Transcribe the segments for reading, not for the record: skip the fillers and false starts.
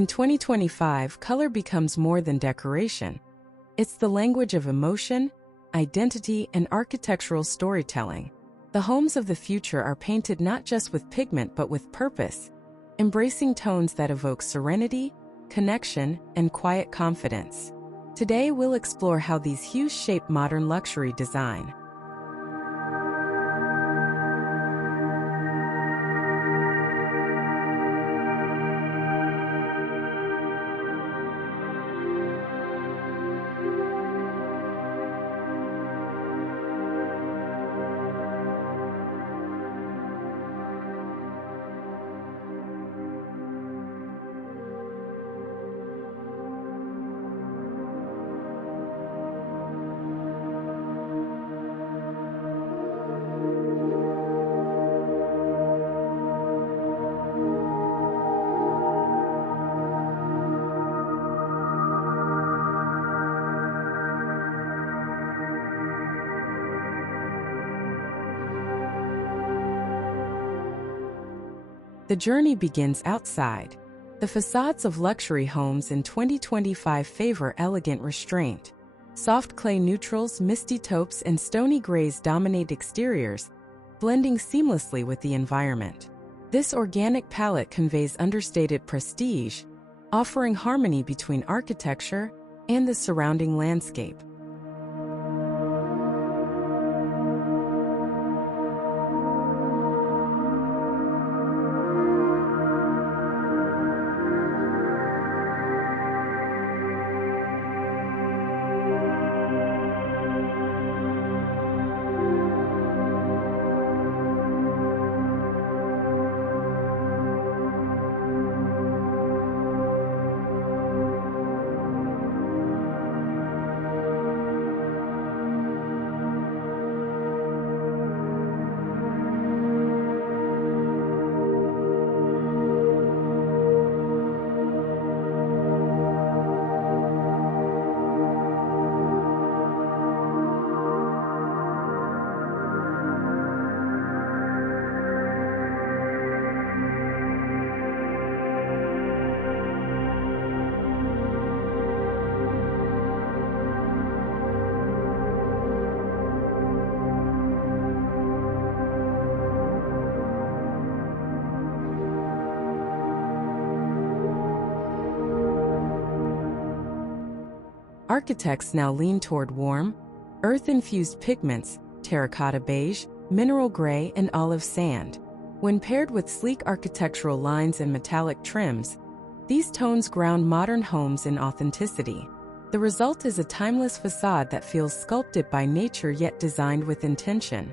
In 2025, color becomes more than decoration. It's the language of emotion, identity, and architectural storytelling. The homes of the future are painted not just with pigment but with purpose, embracing tones that evoke serenity, connection, and quiet confidence. Today we'll explore how these hues shape modern luxury design. The journey begins outside. The facades of luxury homes in 2025 favor elegant restraint. Soft clay neutrals, misty taupes, and stony grays dominate exteriors, blending seamlessly with the environment. This organic palette conveys understated prestige, offering harmony between architecture and the surrounding landscape. Architects now lean toward warm, earth-infused pigments, terracotta beige, mineral gray, and olive sand. When paired with sleek architectural lines and metallic trims, these tones ground modern homes in authenticity. The result is a timeless facade that feels sculpted by nature yet designed with intention.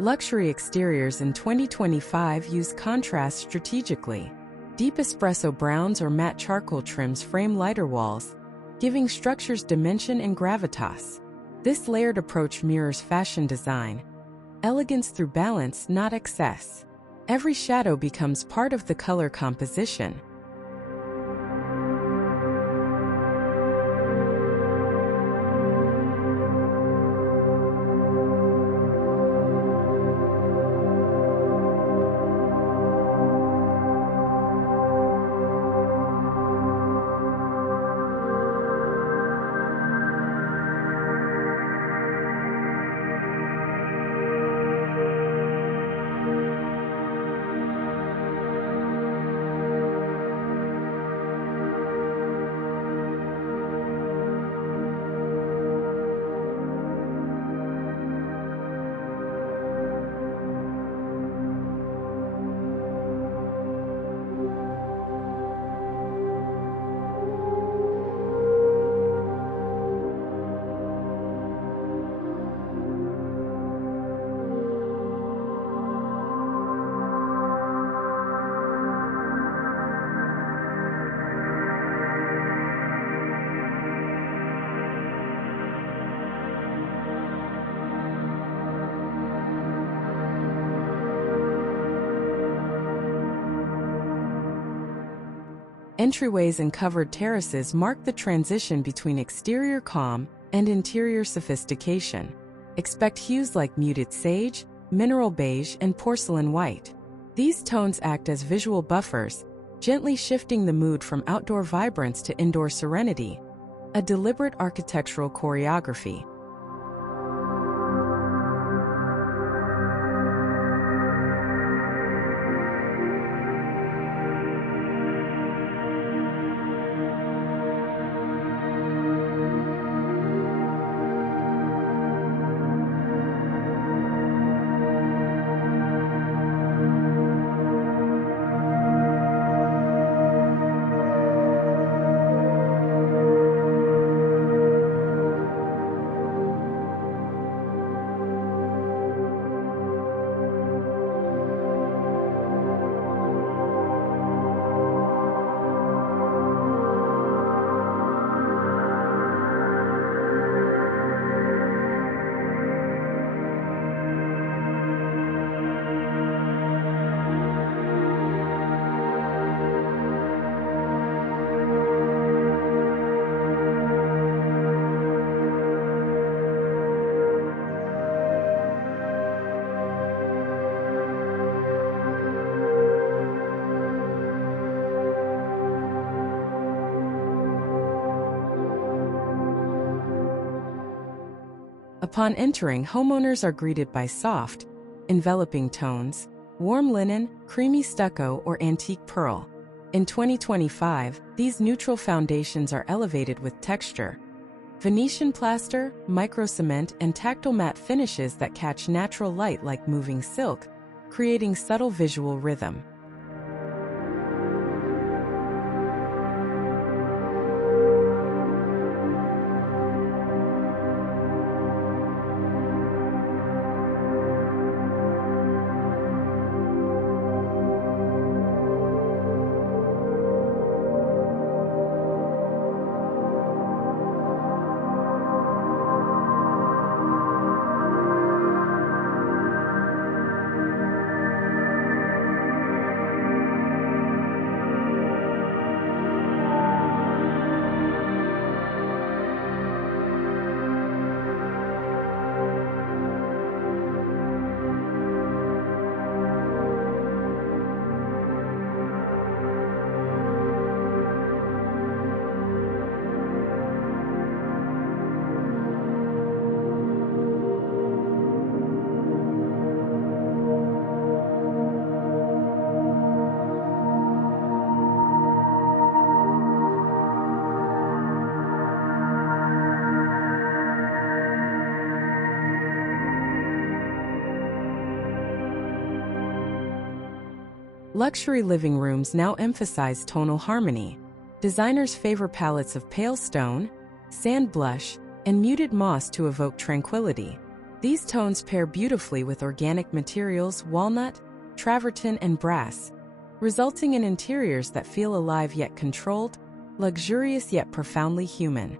Luxury exteriors in 2025 use contrast strategically. Deep espresso browns or matte charcoal trims frame lighter walls, giving structures dimension and gravitas. This layered approach mirrors fashion design. Elegance through balance, not excess. Every shadow becomes part of the color composition. Entryways and covered terraces mark the transition between exterior calm and interior sophistication. Expect hues like muted sage, mineral beige, and porcelain white. These tones act as visual buffers, gently shifting the mood from outdoor vibrance to indoor serenity, a deliberate architectural choreography. Upon entering, homeowners are greeted by soft, enveloping tones, warm linen, creamy stucco, or antique pearl. In 2025, these neutral foundations are elevated with texture, Venetian plaster, micro-cement, and tactile matte finishes that catch natural light like moving silk, creating subtle visual rhythm. Luxury living rooms now emphasize tonal harmony. Designers favor palettes of pale stone, sand blush, and muted moss to evoke tranquility. These tones pair beautifully with organic materials, walnut, travertine, and brass, resulting in interiors that feel alive yet controlled, luxurious yet profoundly human.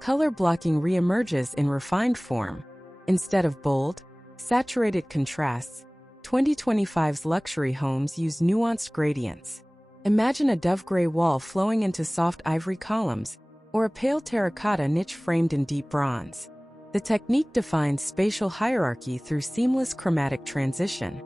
Color blocking reemerges in refined form. Instead of bold, saturated contrasts, 2025's luxury homes use nuanced gradients. Imagine a dove gray wall flowing into soft ivory columns, or a pale terracotta niche framed in deep bronze. The technique defines spatial hierarchy through seamless chromatic transition.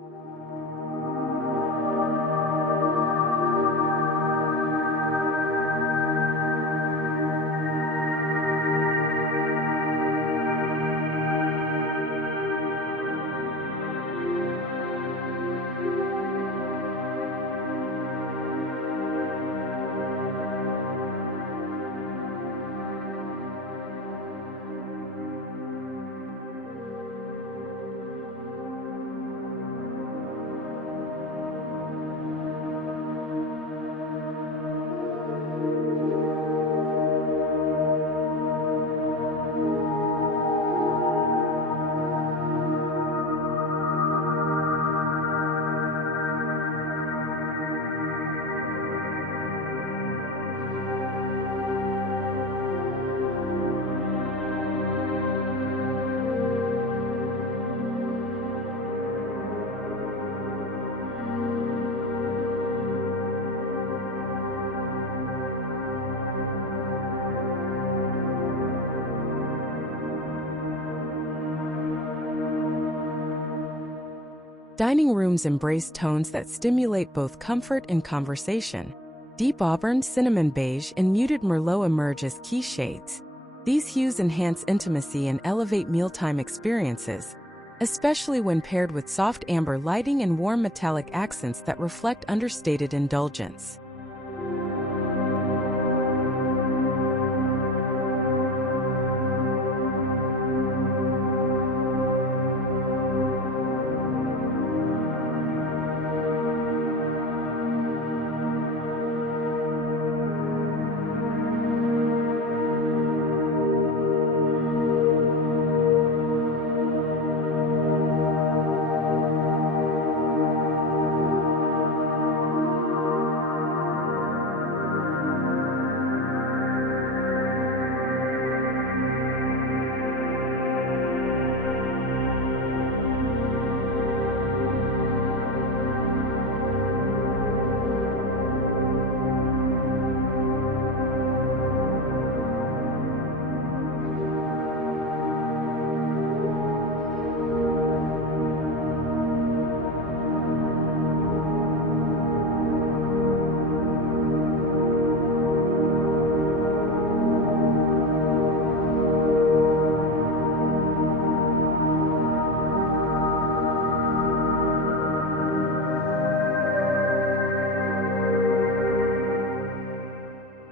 Dining rooms embrace tones that stimulate both comfort and conversation. Deep auburn, cinnamon beige, and muted merlot emerge as key shades. These hues enhance intimacy and elevate mealtime experiences, especially when paired with soft amber lighting and warm metallic accents that reflect understated indulgence.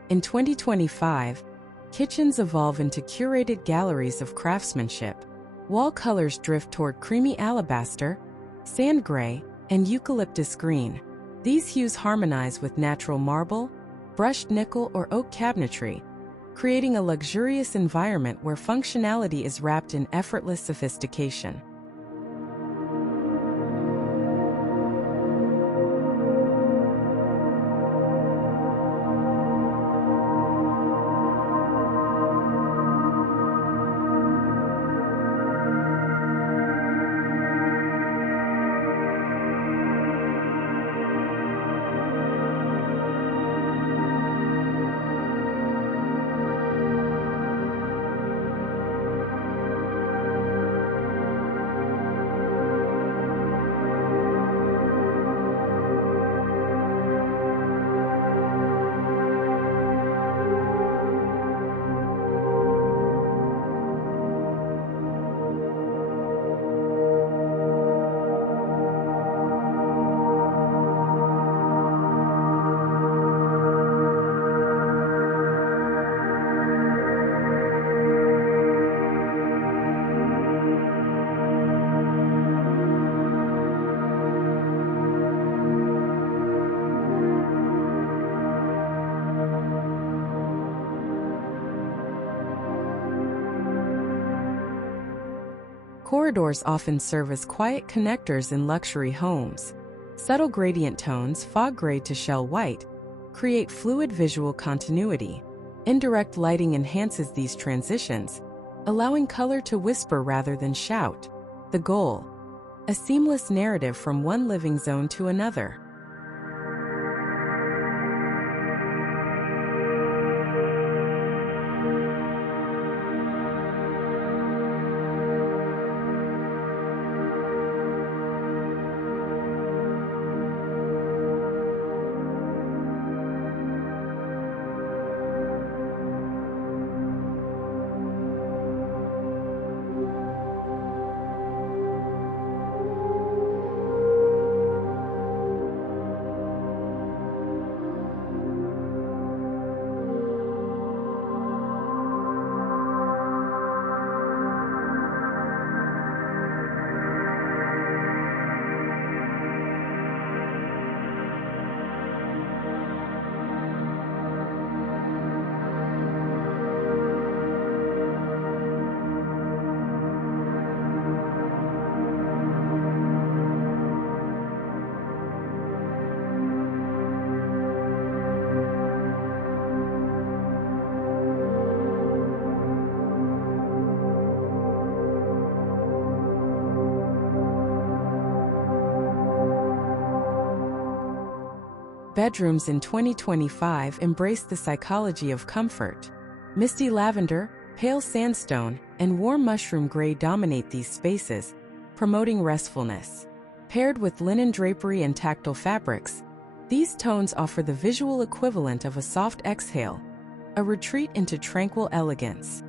In 2025, kitchens evolve into curated galleries of craftsmanship. Wall colors drift toward creamy alabaster, sand gray, and eucalyptus green. These hues harmonize with natural marble, brushed nickel, or oak cabinetry, creating a luxurious environment where functionality is wrapped in effortless sophistication. Corridors often serve as quiet connectors in luxury homes. Subtle gradient tones, fog gray to shell white, create fluid visual continuity. Indirect lighting enhances these transitions, allowing color to whisper rather than shout. The goal: a seamless narrative from one living zone to another. Bedrooms in 2025 embrace the psychology of comfort. Misty lavender, pale sandstone, and warm mushroom gray dominate these spaces, promoting restfulness. Paired with linen drapery and tactile fabrics, these tones offer the visual equivalent of a soft exhale, a retreat into tranquil elegance.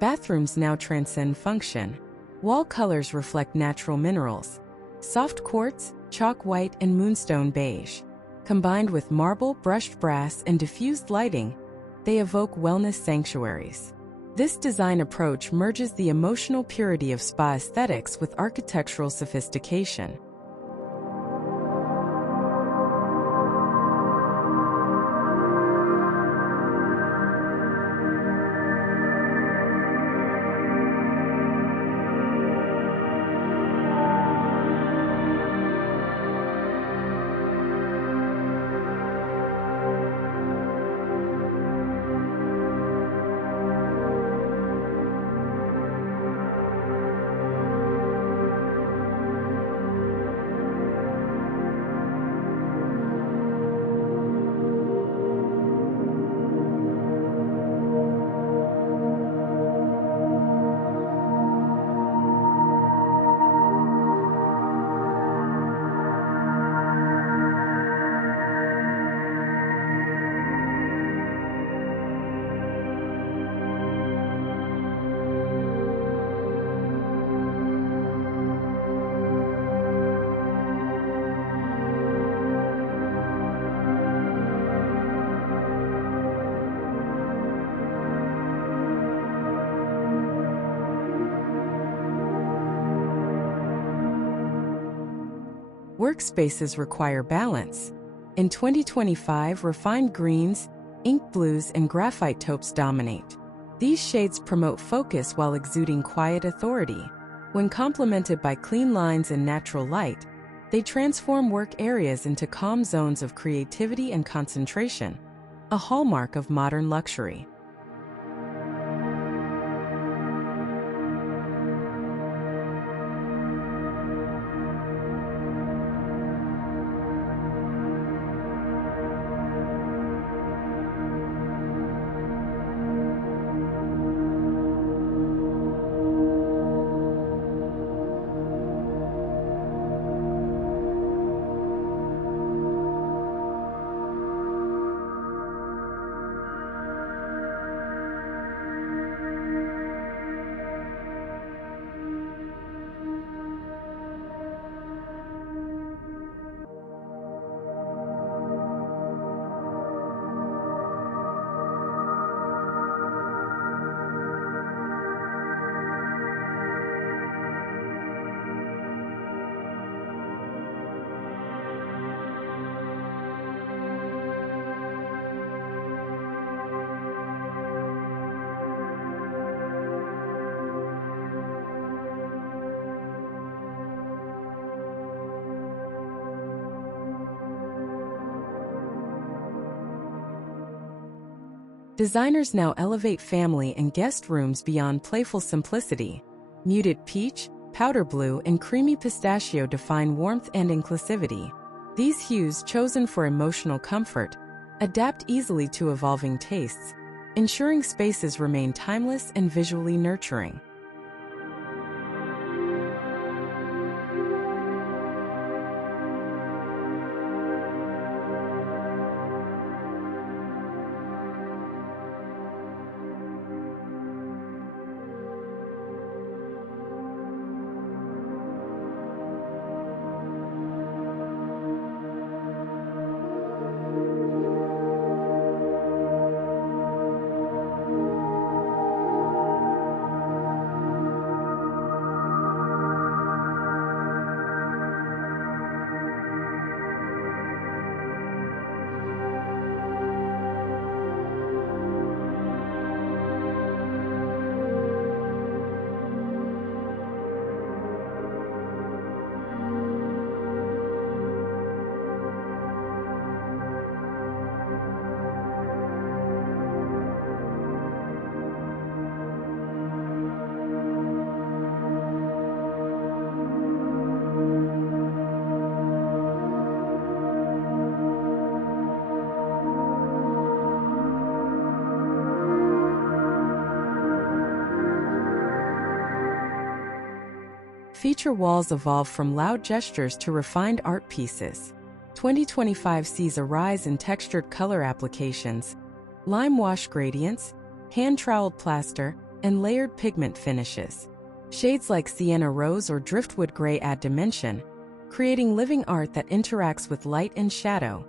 Bathrooms now transcend function. Wall colors reflect natural minerals. Soft quartz, chalk white, and moonstone beige. Combined with marble, brushed brass, and diffused lighting, they evoke wellness sanctuaries. This design approach merges the emotional purity of spa aesthetics with architectural sophistication. Workspaces require balance. In 2025, refined greens, ink blues, and graphite taupes dominate. These shades promote focus while exuding quiet authority. When complemented by clean lines and natural light, they transform work areas into calm zones of creativity and concentration, a hallmark of modern luxury. Designers now elevate family and guest rooms beyond playful simplicity. Muted peach, powder blue, and creamy pistachio define warmth and inclusivity. These hues, chosen for emotional comfort, adapt easily to evolving tastes, ensuring spaces remain timeless and visually nurturing. Feature walls evolve from loud gestures to refined art pieces. 2025 sees a rise in textured color applications, lime wash gradients, hand-troweled plaster, and layered pigment finishes. Shades like sienna rose or driftwood gray add dimension, creating living art that interacts with light and shadow.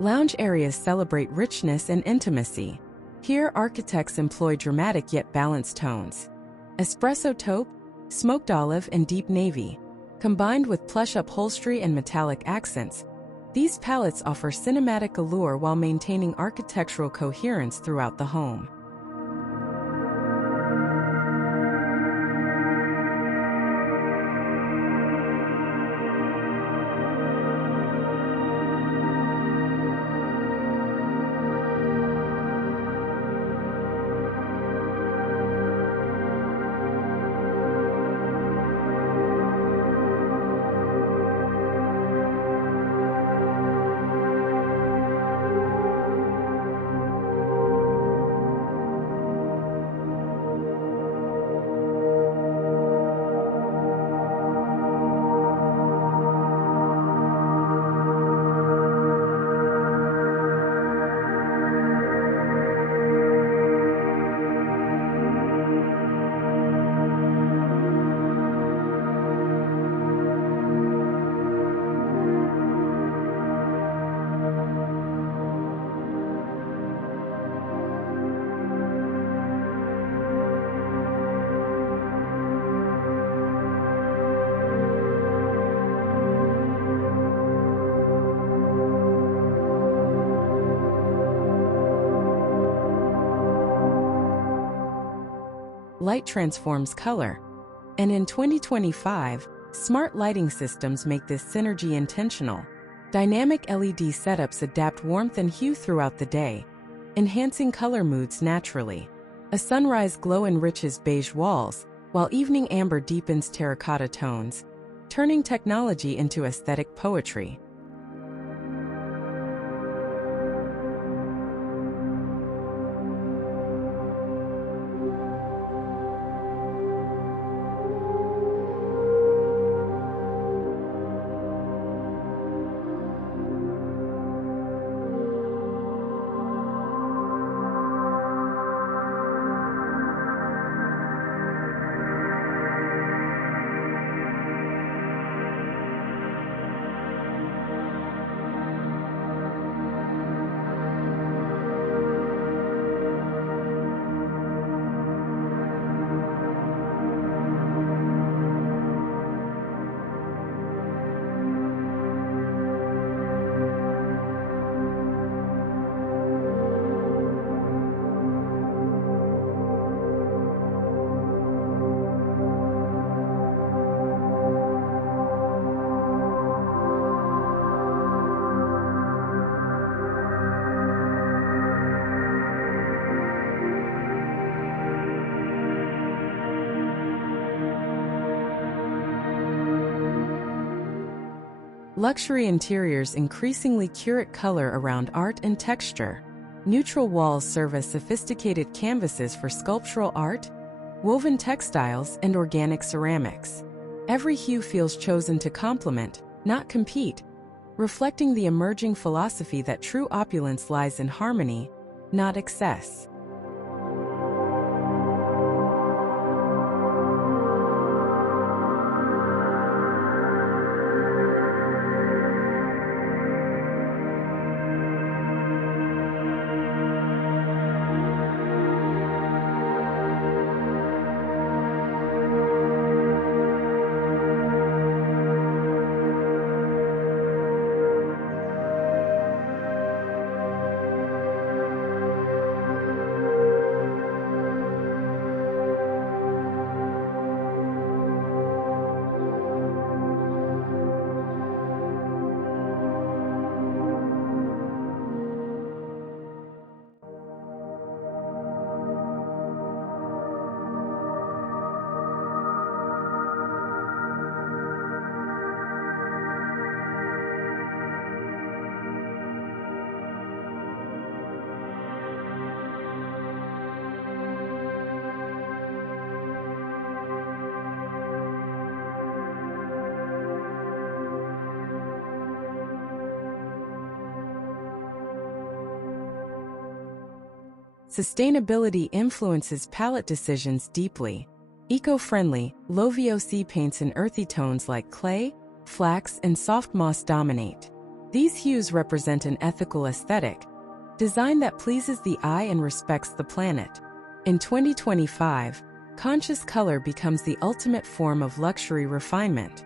Lounge areas celebrate richness and intimacy. Here, architects employ dramatic yet balanced tones. Espresso taupe, smoked olive, and deep navy. Combined with plush upholstery and metallic accents, these palettes offer cinematic allure while maintaining architectural coherence throughout the home. Light transforms color. And in 2025, smart lighting systems make this synergy intentional. Dynamic LED setups adapt warmth and hue throughout the day, enhancing color moods naturally. A sunrise glow enriches beige walls, while evening amber deepens terracotta tones, turning technology into aesthetic poetry. Luxury interiors increasingly curate color around art and texture. Neutral walls serve as sophisticated canvases for sculptural art, woven textiles, and organic ceramics. Every hue feels chosen to complement, not compete, reflecting the emerging philosophy that true opulence lies in harmony, not excess. Sustainability influences palette decisions deeply. Eco-friendly, low VOC paints in earthy tones like clay, flax, and soft moss dominate. These hues represent an ethical aesthetic, design that pleases the eye and respects the planet. In 2025, conscious color becomes the ultimate form of luxury refinement.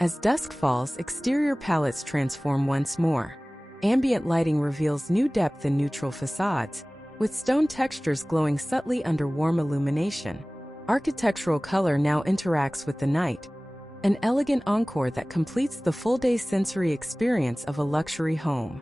As dusk falls, exterior palettes transform once more. Ambient lighting reveals new depth in neutral facades, with stone textures glowing subtly under warm illumination. Architectural color now interacts with the night, an elegant encore that completes the full-day sensory experience of a luxury home.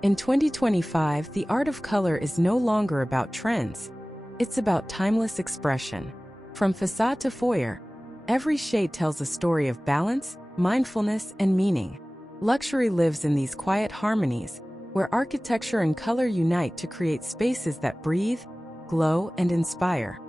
In 2025, the art of color is no longer about trends. It's about timeless expression. From facade to foyer, every shade tells a story of balance, mindfulness, and meaning. Luxury lives in these quiet harmonies, where architecture and color unite to create spaces that breathe, glow, and inspire.